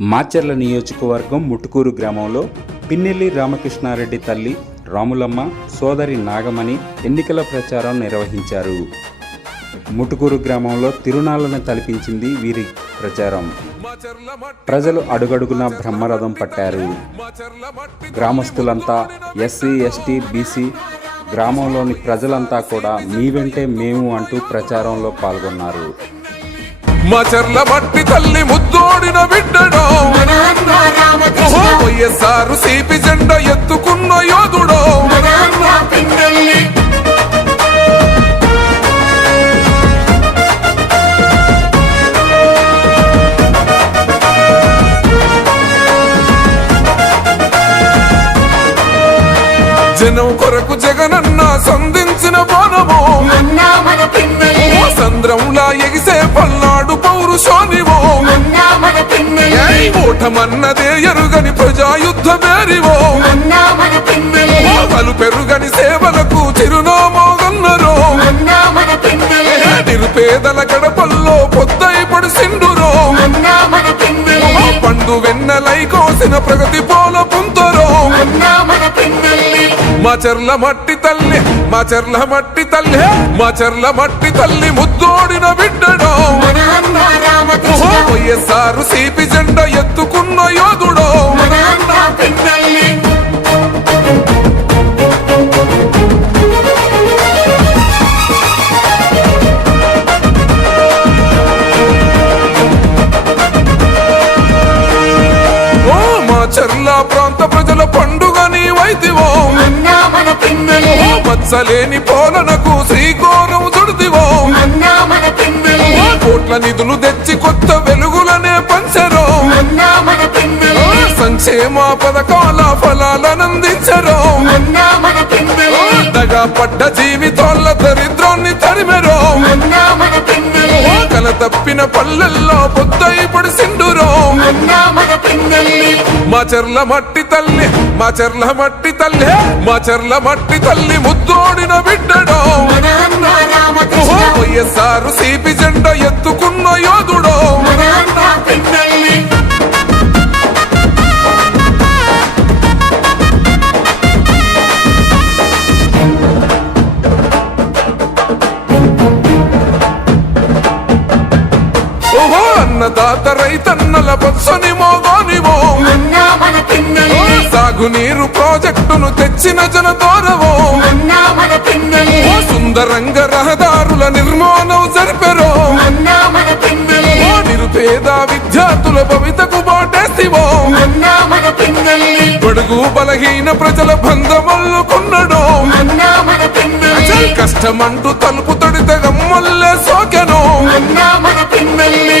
మాచర్ల నియోజకవర్గం ముటుకూరు గ్రామంలో పిన్నెల్లి రామకృష్ణారెడ్డి తల్లి రాములమ్మ సోదరి నాగమణి ఎన్నికల ప్రచారం నిర్వహించారు. ముటుకూరు గ్రామంలో తిరునాళ్ళను తలపించింది వీరి ప్రచారం. ప్రజలు అడుగడుగున బ్రహ్మరథం పట్టారు. గ్రామస్తులంతా ఎస్సీ ఎస్టీ బీసీ గ్రామంలోని ప్రజలంతా కూడా మీ వెంటే మేము అంటూ ప్రచారంలో పాల్గొన్నారు. మా మట్టి తల్లి వైఎస్ఆర్ సిపి జెండా ఎత్తుకున్న యోధుడో. జనం కొరకు జగనన్న సంధించిన ఓ సంద్రంలా ఎగిసే పల్నాడు. ఏయ్ ఓటమన్నదే ఎరుగని ప్రజాయుద్ధ మేరివో అన్నా మన పిన్నెల్లి ఓవలు పెరుగని సేవలకు చిరునామోగన్నరో. నిరుపేదల గడపల్లో పొద్దై పడిసిండురో. పండు వెన్నెలై కోసిన ప్రగతి పోల పుంతరో. మా చెర్ల మట్టి తల్లి మా చెర్ల మట్టి తల్లి మా చెర్ల మట్టి తల్లి ముద్దోడిన బిడ్డడో. వైఎస్ఆర్ సిపి జెండా ఎత్తుకున్న యోధుడో. చెర్ల ప్రాంత ప్రజల పండుగ నీ వైదివో. అన్నా మన పిన్నెల్లి ఓ మత్సలేని పోలనకు శ్రీకోరం చుడిదివో అన్నా సంక్షేమ పథకాల ఫలాలనందించరో దగా పడ్డ జీవితాల దరిద్రాన్ని తరిమెరో. కల తప్పిన పల్లెల్లో పొద్దై పడిసిండురో మా చెర్ల మట్టి తల్లి మా చెర్ల మట్టి తల్లి మా చెర్ల మట్టి తల్లి ముద్దోడిన బిడ్డడో. వైఎస్ఆర్ సిపి జెండా మన పిన్నెల్లి ఓ సుందరంగ రహదారుల నిర్మాణం జరిపెరో. నిరుపేద విద్యార్థుల భవితకు బాటేసివో. బడుగు బలహీన ప్రజల బంధమల్లుకున్నడో కష్టమంటూ తలుపు తడితే గమ్మల్లే సోకెను. అన్నా మన పిన్నెల్లి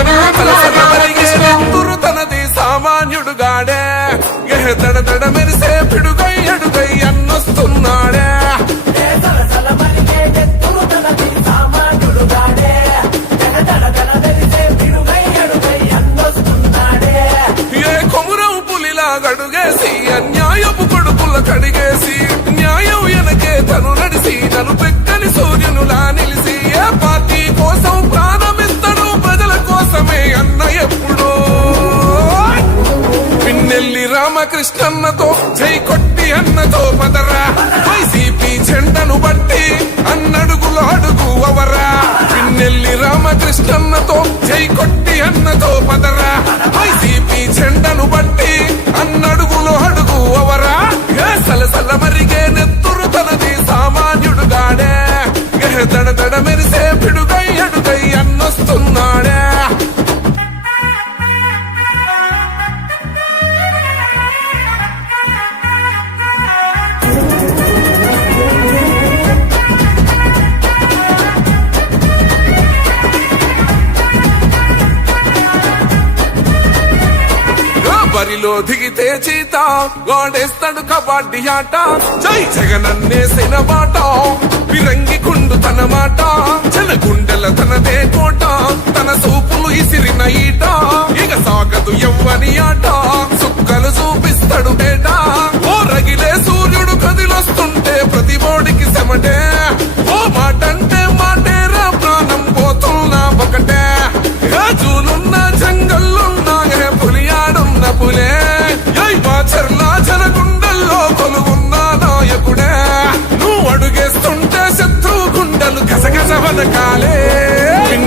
దడ దడ మెరిసే పిడుగై అడుగై అన్నొస్తున్నాడే. బరిలో దిగితే చీత గోడేస్తాడు కబడ్డీ ఆట. జై జగనన్నేసిన మాట ఇసిరిన ఈట ఇక సాగదు ఎవ్వని ఆట. సుక్కలు చూపిస్తాడు బేట ఓ రగిలే సూర్యుడు కదిలొస్తుంటే ప్రతి బోడికి శమటే. ఓ మాటంటే మాటేరా ప్రాణం పోతున్నా ఒకటే. రాజులున్న జంగల్లున్నా పులి పులియాడున్న పులే. మా చెర్లా జనగుండెల్లో కొలువున్న నాయకుడే. నువ్వు అడుగేస్తుంటే శత్రువు గుండెలు గసగస వనకాలే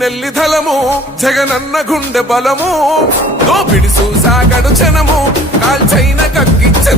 పిన్నెల్లి ధలము జగనన్న గుండె బలము దోపిడి సాగడు జనము కాల్చైన కక్కిచ్చను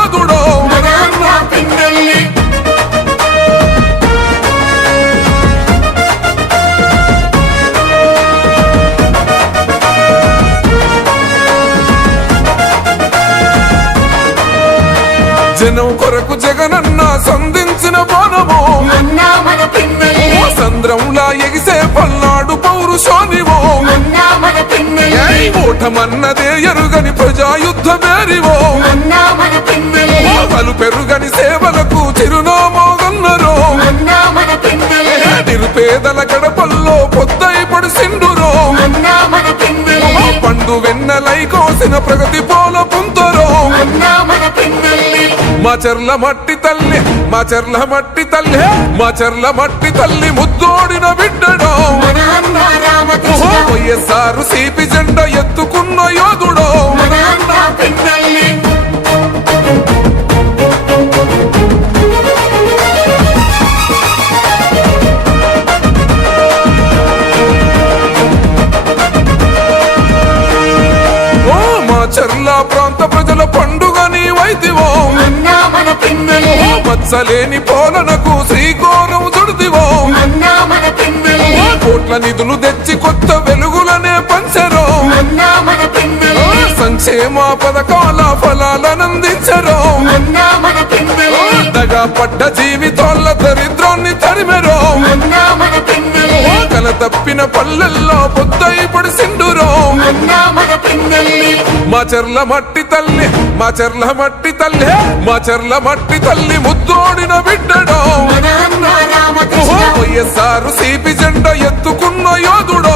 మన పిన్నెల్లి ఓటమన్నదే ఎరుగని ప్రజాయుద్ధ మేరివో అన్న మన పిన్నెల్లి పలు పెరుగని సేవలకు చిరునామోగన్నరో నిరుపేదల గడపల్లో పొద్దై పడిసిండురో పండు వెన్నెలై కోసిన ప్రగతి పోల పుంతరో మా చెర్ల మట్టి తల్లి మా చెర్ల మట్టి తల్లి మా చెర్ల మట్టి తల్లి ముద్దోడిన బిడ్డడో వైఎస్ఆర్ సిపి జెండ ఎత్తుకున్న యోధుడో. చెర్ల ప్రాంత ప్రజల పండుగ నీవైతివో మచ్చలేని పోలనకు శ్రీకోరం పిన్నెల్లి కోట్ల నిధులు తెచ్చి సంక్షేమ పథకాల మన పిన్నెల్లి దగా పడ్డ జీవితాల దరిద్రాన్ని తరిమెరో. కల తప్పిన పల్లెల్లో పొద్దై పడిసిండురో. మా చెర్ల మట్టి తల్లి మా చెర్ల మట్టి తల్లి మా చెర్ల మట్టి తల్లి ముద్దోడిన బిడ్డడో. వైఎస్ఆర్ సిపి జెండ ఎత్తుకున్న యోధుడో.